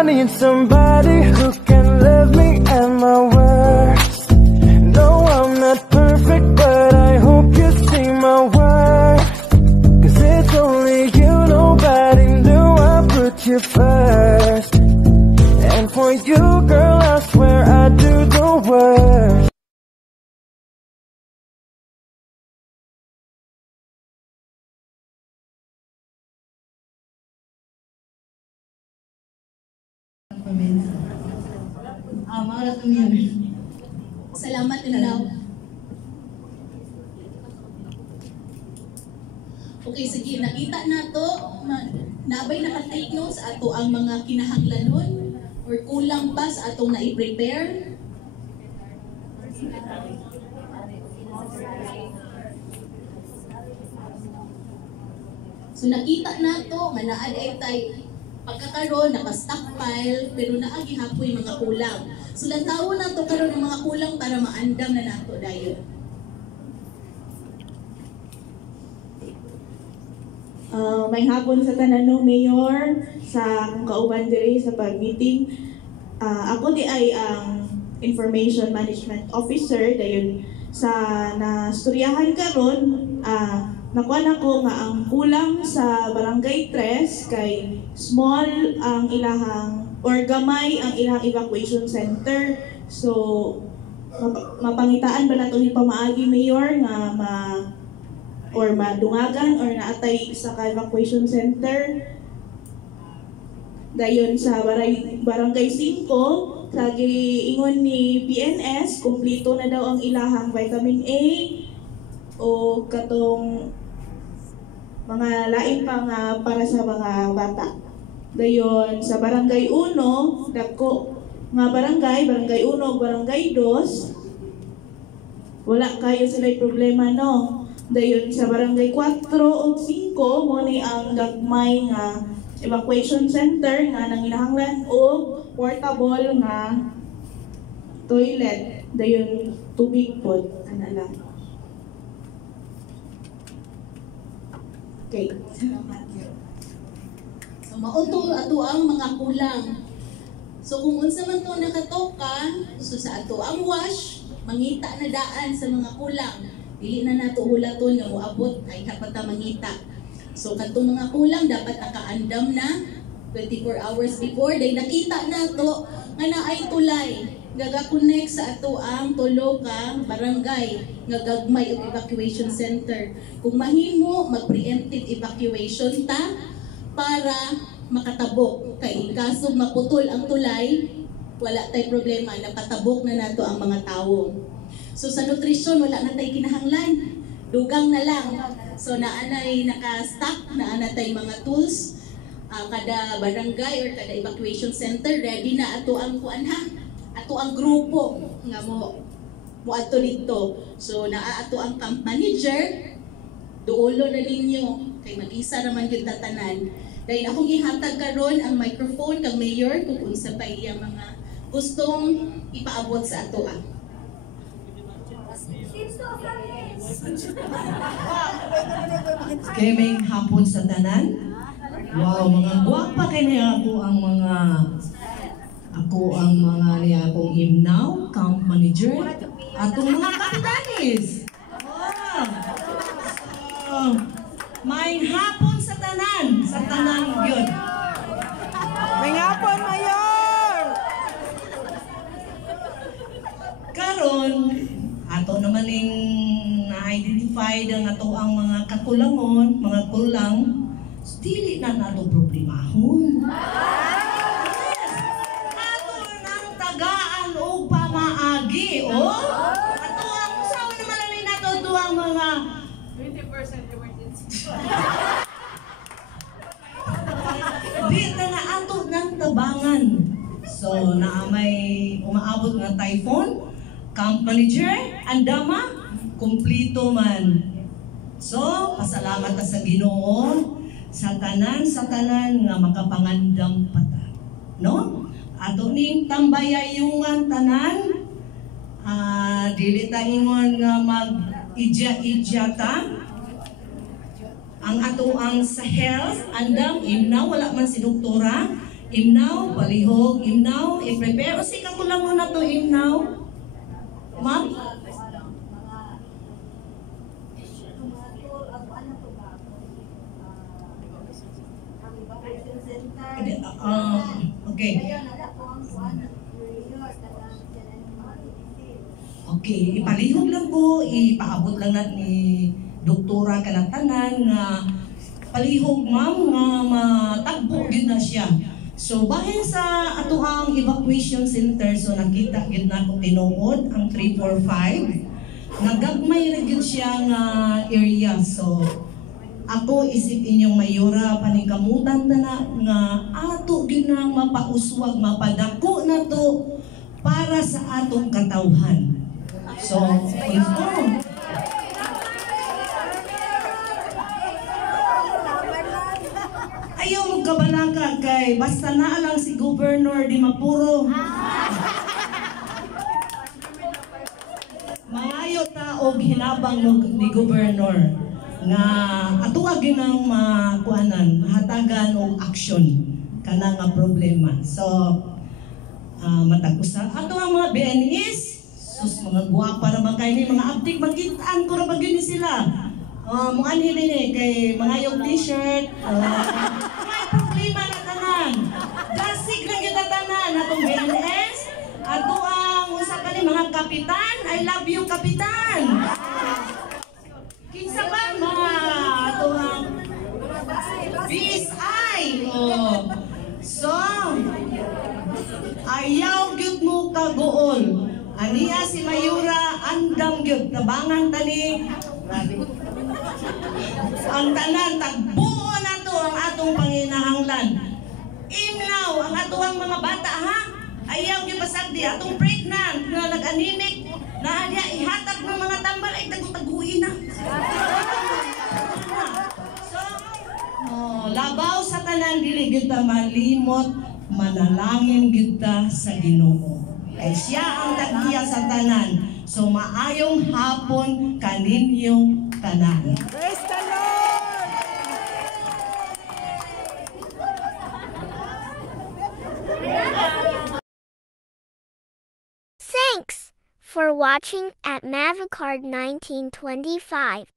I need somebody who can love me and my worst. No, I'm not perfect, but I hope you see my worth. 'Cause it's only you, nobody knew I put you first. And for you, girl, I swear I do the worst. Salamat na. Okay, sige, nakita na to. Nabay naka-take notes ato ang mga kinahanglanon or kulang pa sa atong na-i-prepare. So nakita na to, manaad ay tay pagkakaroon, naka-stockpile, pero naagi hapoy mga kulang. So lantawo na to karon ng mga kulang para maandam na nato dayon. May hapon sa tanan no Mayor sa akong kauban diri sa pag-meeting. Ako di ay ang Information Management Officer dayon sa nastoryahan karon nakuha na ko nga ang kulang sa Barangay 3 kay small ang ilahang or gamay ang ilahang evacuation center. So mapangitaan ba nato ni pamaagi Mayor nga or madungagan or naatay sa evacuation center dayon sa Barangay 5 sa giingon ni PNS kumpleto na daw ang ilahang vitamin A o katong mga lain pa nga para sa mga bata. Dayon sa Barangay 1 dako nga barangay 1 Barangay 2 wala kayo sila'y problema no. Dayon sa Barangay 4 o 5 mo ni ang gagmay nga evacuation center nga nanginahanglan og portable nga toilet dayon tubig pod ana lang. Okay. So mauto ato ang mga kulang. So kung unsa man to nakatoka, so sa ato ang wash, mangita na daan sa mga kulang. Dili na nato hulaton nga moabot ay dapat ta mangita. So kadtong mga kulang dapat nakaandam na 24 hours before day nakita nato nga naay tulay gaga-connect sa ato ang tulo ka barangay nga gagmay og evacuation center. Kung mahimo mag-preemptive evacuation ta para makatabok kay kaso maputol ang tulay wala tay problema napatabok na nato ang mga tawo. So sa nutrisyon wala na tay kinahanglan, dugang na lang. So naanay naka-stock naana tay mga tools kada barangay or kada evacuation center ready na ato ang kuan ha. Ato ang grupo nga mo ato dito. So naa ato ang camp manager duolo na ninyo kay mag-isa naman gyud tatanan. Dahil akong gihatag karon ang microphone kang mayor kung unsa pa iyang mga gustong ipaabot sa ato Kaya may hapon sa tanan. Wow, mga guwapa kay niya ako ang mga niya akong imnaw, camp manager, atong mga kapitanis. Wow. So, may hapon sa tanan yun. May hapon, Mayor! Karon, ato naman yung na-identify ang ato ang mga kakulangon, mga kulang, dili na nato problemahon. Yes! Ato nang tagaan o pamaagi, oh? Ato ang usawa naman namin nato ang mga 20% emergency. di na ato ng tabangan. So, naamay umaabot nga typhoon, camp manager, andama, kumplito man. So, pasalamat ta sa Ginoo sa tanan nga makapangandam pata. No? Ato ning tambayayungan tanan, dili ta ingon nga mag-idya-idya ta. Ang ato ang sa health, andam, imna, wala man si doktora, Imnaw, palihog, imnaw, i-prepare. O si kakulang mo na to, imnaw. Ma'am? Okay. Okay, ipalihog lang ko, ipaabot lang na ni doktora kanang tanan nga palihog ma'am nga matagbo gid na siya. So bahin sa atoang evacuation center, so nakita gid na ko tinuod ang 345. Nagagmay ra gid siya nga area. So ako isip inyong mayura paningkamutan na nga ato gid na mapauswag, mapadako na to para sa atong katawhan. So, ito. Ayaw magkabalaka kay basta na lang si Governor Di Mapuro. Mangayo ta og hinabang ni Governor nga atuwa ginang makuanan, hatagan og aksyon kana nga problema. So, matagusa ato ang mga BNS. Sus, mga guwapa naman kayo ni mga abdik, magkitaan ko na ba yun sila? Mga anhilin kay mga yung t-shirt, may problema na tanan. Dasig lang yung tanan, atong BNS, ato ang usa ka ni mga kapitan, I love you kapitan. Kinsa ba mga ato ang BSI? So, ayaw gyud mo kagool. Aniya si Mayura, andam gyud tabangan tani. Ang tanan tagbuo na to ang atong panginahanglan. Imnaw ang atuang mga bata ha. Ayaw gyud pasagdi atong pregnant na nag-anemic na diya ihatag ng mga tambal ay tagutaguin na. So, labaw sa tanan dili gyud ta malimot, manalangin gyud ta sa Ginoo. Ay siya ang tagiya sa tanan. So maayong hapon kaninyong tanan. Praise the Lord! Thanks for watching at Mavicard 1925.